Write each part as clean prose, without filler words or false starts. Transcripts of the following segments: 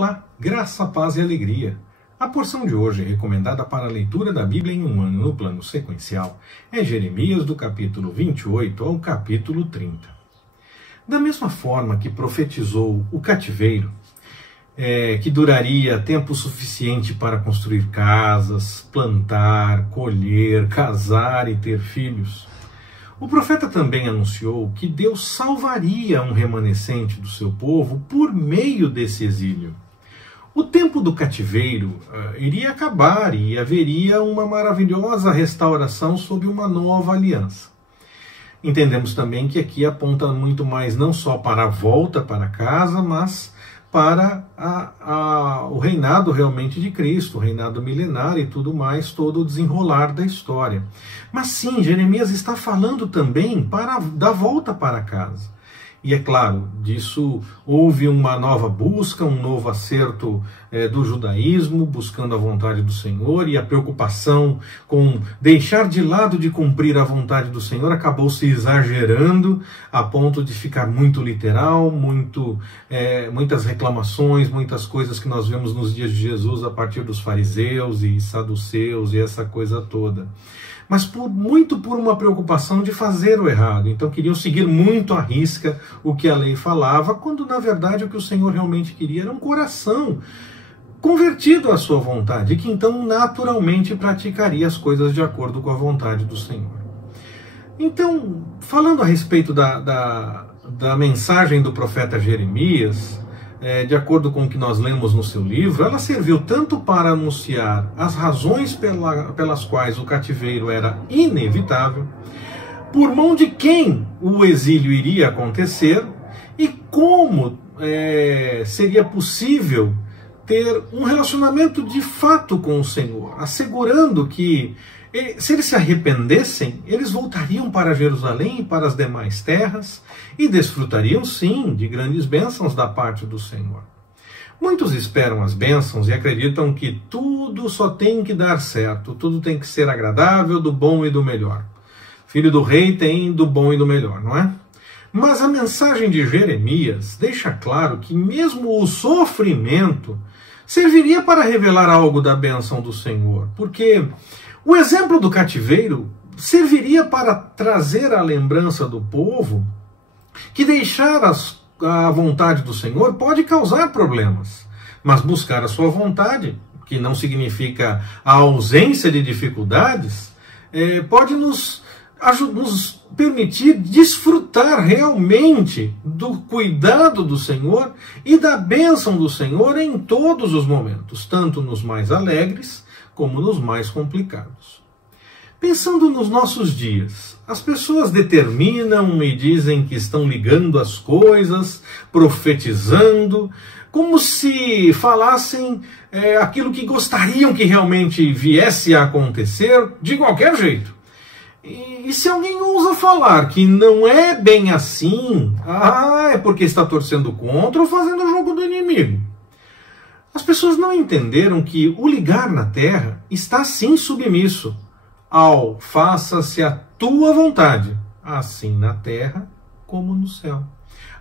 Olá, graça, paz e alegria. A porção de hoje, recomendada para a leitura da Bíblia em um ano no plano sequencial, é Jeremias do capítulo 28 ao capítulo 30. Da mesma forma que profetizou o cativeiro, que duraria tempo suficiente para construir casas, plantar, colher, casar e ter filhos, o profeta também anunciou que Deus salvaria um remanescente do seu povo por meio desse exílio. O tempo do cativeiro iria acabar e haveria uma maravilhosa restauração sob uma nova aliança. Entendemos também que aqui aponta muito mais não só para a volta para casa, mas para o reinado realmente de Cristo, o reinado milenar e tudo mais, todo o desenrolar da história. Mas sim, Jeremias está falando também da volta para casa. E é claro, disso houve uma nova busca, um novo acerto do judaísmo, buscando a vontade do Senhor, e a preocupação com deixar de lado de cumprir a vontade do Senhor acabou se exagerando a ponto de ficar muito literal, muitas reclamações, muitas coisas que nós vemos nos dias de Jesus a partir dos fariseus e saduceus e essa coisa toda. Mas muito por uma preocupação de fazer o errado. Então queriam seguir muito à risca o que a lei falava, quando na verdade o que o Senhor realmente queria era um coração convertido à sua vontade, que então naturalmente praticaria as coisas de acordo com a vontade do Senhor. Então, falando a respeito da mensagem do profeta Jeremias, de acordo com o que nós lemos no seu livro, ela serviu tanto para anunciar as razões pelas quais o cativeiro era inevitável, por mão de quem o exílio iria acontecer e como seria possível ter um relacionamento de fato com o Senhor, assegurando que se eles se arrependessem, eles voltariam para Jerusalém e para as demais terras e desfrutariam, sim, de grandes bênçãos da parte do Senhor. Muitos esperam as bênçãos e acreditam que tudo só tem que dar certo, tudo tem que ser agradável, do bom e do melhor. Filho do rei tem do bom e do melhor, não é? Mas a mensagem de Jeremias deixa claro que mesmo o sofrimento serviria para revelar algo da bênção do Senhor, porque o exemplo do cativeiro serviria para trazer à lembrança do povo que deixar a vontade do Senhor pode causar problemas, mas buscar a sua vontade, que não significa a ausência de dificuldades, pode nos permitir desfrutar realmente do cuidado do Senhor e da bênção do Senhor em todos os momentos, tanto nos mais alegres como nos mais complicados. Pensando nos nossos dias, as pessoas determinam e dizem que estão ligando as coisas, profetizando, como se falassem aquilo que gostariam que realmente viesse a acontecer de qualquer jeito. E se alguém ousa falar que não é bem assim, é porque está torcendo contra ou fazendo o jogo do inimigo. As pessoas não entenderam que o ligar na terra está sim submisso ao faça-se a tua vontade, assim na terra como no céu.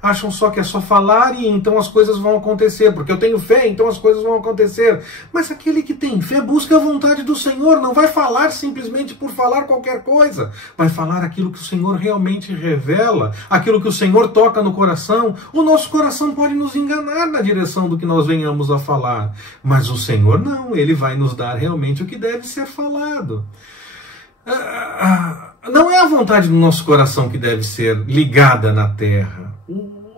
Acham só que é só falar e então as coisas vão acontecer, porque eu tenho fé, então as coisas vão acontecer. Mas aquele que tem fé busca a vontade do Senhor, não vai falar simplesmente por falar qualquer coisa, vai falar aquilo que o Senhor realmente revela, aquilo que o Senhor toca no coração. O nosso coração pode nos enganar na direção do que nós venhamos a falar, mas o Senhor não, Ele vai nos dar realmente o que deve ser falado. Não é a vontade do nosso coração que deve ser ligada na terra.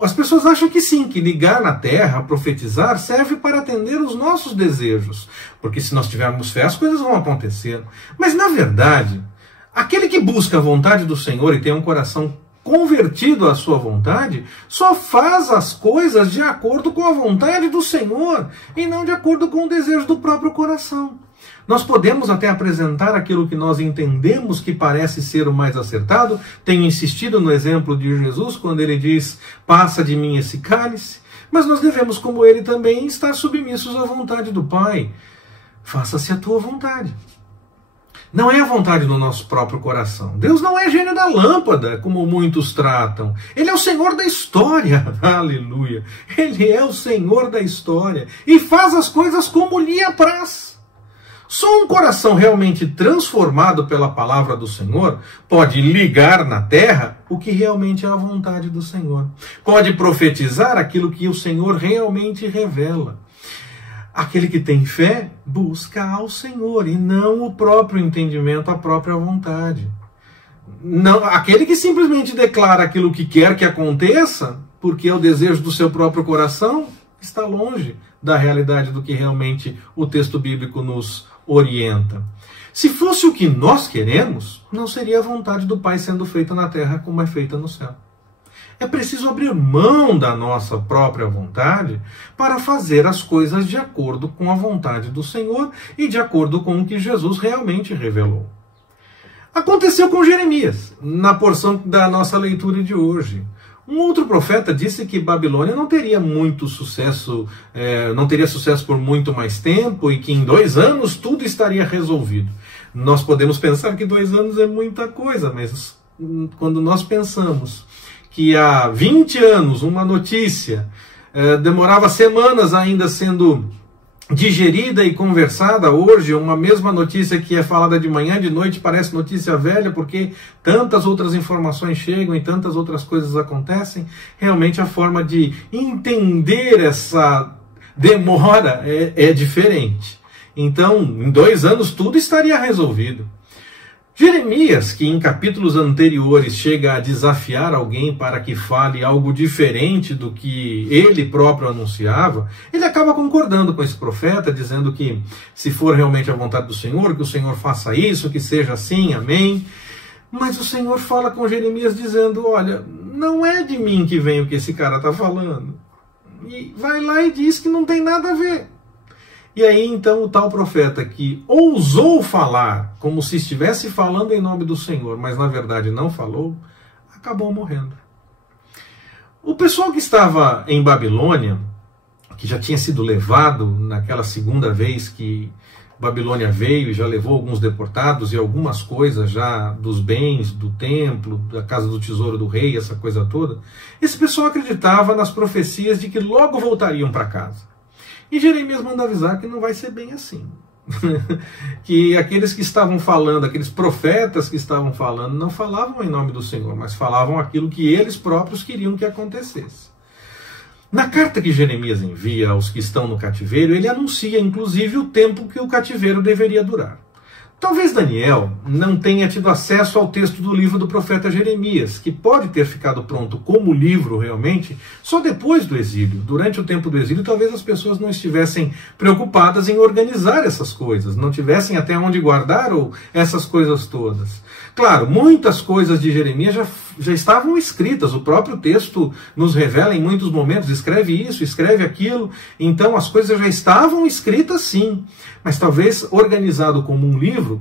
As pessoas acham que sim, que ligar na terra, profetizar, serve para atender os nossos desejos. Porque se nós tivermos fé, as coisas vão acontecer. Mas, na verdade, aquele que busca a vontade do Senhor e tem um coração convertido à sua vontade, só faz as coisas de acordo com a vontade do Senhor e não de acordo com o desejo do próprio coração. Nós podemos até apresentar aquilo que nós entendemos que parece ser o mais acertado. Tenho insistido no exemplo de Jesus, quando ele diz, passa de mim esse cálice, mas nós devemos, como ele também, estar submissos à vontade do Pai. Faça-se a tua vontade. Não é a vontade do nosso próprio coração. Deus não é gênio da lâmpada, como muitos tratam. Ele é o Senhor da história. Aleluia. Ele é o Senhor da história. E faz as coisas como lhe apraz. Só um coração realmente transformado pela palavra do Senhor pode ligar na terra o que realmente é a vontade do Senhor. Pode profetizar aquilo que o Senhor realmente revela. Aquele que tem fé busca ao Senhor e não o próprio entendimento, a própria vontade. Não, aquele que simplesmente declara aquilo que quer que aconteça, porque é o desejo do seu próprio coração, está longe da realidade do que realmente o texto bíblico nos orienta. Se fosse o que nós queremos, não seria a vontade do Pai sendo feita na terra como é feita no céu. É preciso abrir mão da nossa própria vontade para fazer as coisas de acordo com a vontade do Senhor e de acordo com o que Jesus realmente revelou. Aconteceu com Jeremias, na porção da nossa leitura de hoje. Um outro profeta disse que Babilônia não teria muito sucesso, não teria sucesso por muito mais tempo e que em 2 anos tudo estaria resolvido. Nós podemos pensar que 2 anos é muita coisa, mas quando nós pensamos que há 20 anos uma notícia demorava semanas ainda sendo digerida e conversada, hoje uma mesma notícia que é falada de manhã, de noite, parece notícia velha, porque tantas outras informações chegam e tantas outras coisas acontecem. Realmente a forma de entender essa demora é diferente. Então, em 2 anos tudo estaria resolvido. Jeremias, que em capítulos anteriores chega a desafiar alguém para que fale algo diferente do que ele próprio anunciava, ele acaba concordando com esse profeta, dizendo que se for realmente a vontade do Senhor, que o Senhor faça isso, que seja assim, amém. Mas o Senhor fala com Jeremias dizendo, olha, não é de mim que vem o que esse cara está falando. E vai lá e diz que não tem nada a ver. E aí então o tal profeta que ousou falar como se estivesse falando em nome do Senhor, mas na verdade não falou, acabou morrendo. O pessoal que estava em Babilônia, que já tinha sido levado naquela segunda vez que Babilônia veio e já levou alguns deportados e algumas coisas já dos bens, do templo, da casa do tesouro do rei, essa coisa toda, esse pessoal acreditava nas profecias de que logo voltariam para casa. E Jeremias manda avisar que não vai ser bem assim. Que aqueles que estavam falando, aqueles profetas que estavam falando, não falavam em nome do Senhor, mas falavam aquilo que eles próprios queriam que acontecesse. Na carta que Jeremias envia aos que estão no cativeiro, ele anuncia inclusive o tempo que o cativeiro deveria durar. Talvez Daniel não tenha tido acesso ao texto do livro do profeta Jeremias, que pode ter ficado pronto como livro realmente só depois do exílio. Durante o tempo do exílio, talvez as pessoas não estivessem preocupadas em organizar essas coisas, não tivessem até onde guardar ou essas coisas todas. Claro, muitas coisas de Jeremias já estavam escritas, o próprio texto nos revela em muitos momentos, escreve isso, escreve aquilo, então as coisas já estavam escritas sim, mas talvez organizado como um livro,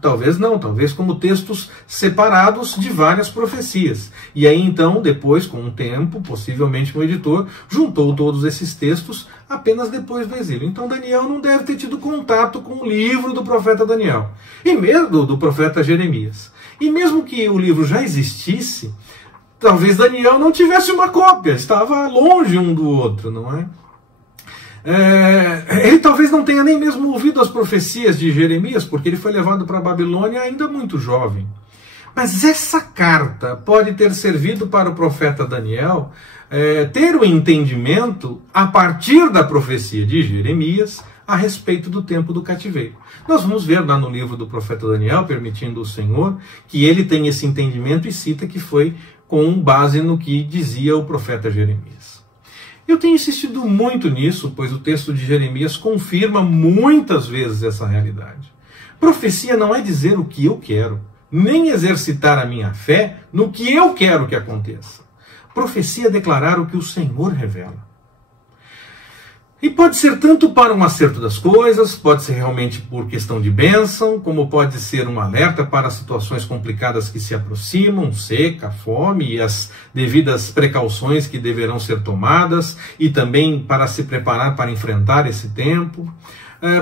talvez não, talvez como textos separados de várias profecias. E aí então, depois, com um tempo, possivelmente um editor, juntou todos esses textos apenas depois do exílio. Então Daniel não deve ter tido contato com o livro do profeta Daniel, e mesmo do profeta Jeremias. E mesmo que o livro já existisse, talvez Daniel não tivesse uma cópia, estava longe um do outro, não é? Ele talvez não tenha nem mesmo ouvido as profecias de Jeremias, porque ele foi levado para a Babilônia ainda muito jovem. Mas essa carta pode ter servido para o profeta Daniel ter o entendimento a partir da profecia de Jeremias a respeito do tempo do cativeiro. Nós vamos ver lá no livro do profeta Daniel, permitindo o Senhor, que ele tem esse entendimento e cita que foi com base no que dizia o profeta Jeremias. Eu tenho insistido muito nisso, pois o texto de Jeremias confirma muitas vezes essa realidade. Profecia não é dizer o que eu quero, nem exercitar a minha fé no que eu quero que aconteça. Profecia é declarar o que o Senhor revela. E pode ser tanto para um acerto das coisas, pode ser realmente por questão de bênção, como pode ser um alerta para situações complicadas que se aproximam, seca, fome e as devidas precauções que deverão ser tomadas, e também para se preparar para enfrentar esse tempo.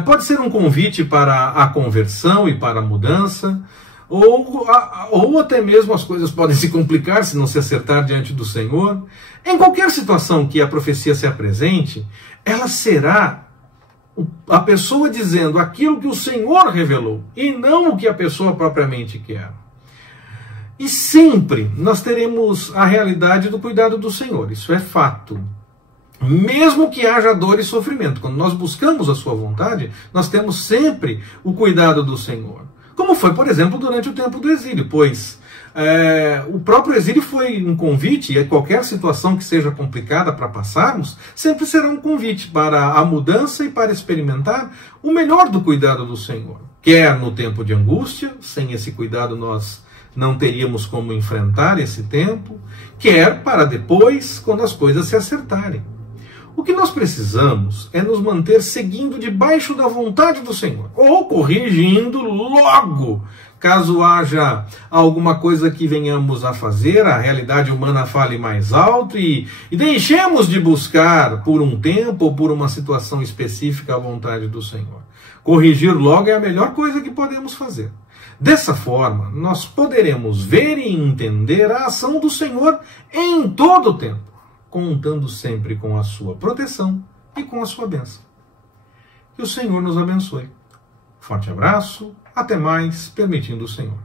Pode ser um convite para a conversão e para a mudança, ou até mesmo as coisas podem se complicar se não se acertar diante do Senhor. Em qualquer situação que a profecia se apresente, ela será a pessoa dizendo aquilo que o Senhor revelou, e não o que a pessoa propriamente quer. E sempre nós teremos a realidade do cuidado do Senhor, isso é fato. Mesmo que haja dor e sofrimento, quando nós buscamos a sua vontade, nós temos sempre o cuidado do Senhor. Como foi, por exemplo, durante o tempo do exílio, pois o próprio exílio foi um convite, e qualquer situação que seja complicada para passarmos, sempre será um convite para a mudança e para experimentar o melhor do cuidado do Senhor. Quer no tempo de angústia, sem esse cuidado nós não teríamos como enfrentar esse tempo, quer para depois, quando as coisas se acertarem. O que nós precisamos é nos manter seguindo debaixo da vontade do Senhor, ou corrigindo logo, caso haja alguma coisa que venhamos a fazer, a realidade humana fale mais alto e deixemos de buscar por um tempo ou por uma situação específica a vontade do Senhor. Corrigir logo é a melhor coisa que podemos fazer. Dessa forma, nós poderemos ver e entender a ação do Senhor em todo o tempo, contando sempre com a sua proteção e com a sua bênção. Que o Senhor nos abençoe. Forte abraço, até mais, permitindo o Senhor.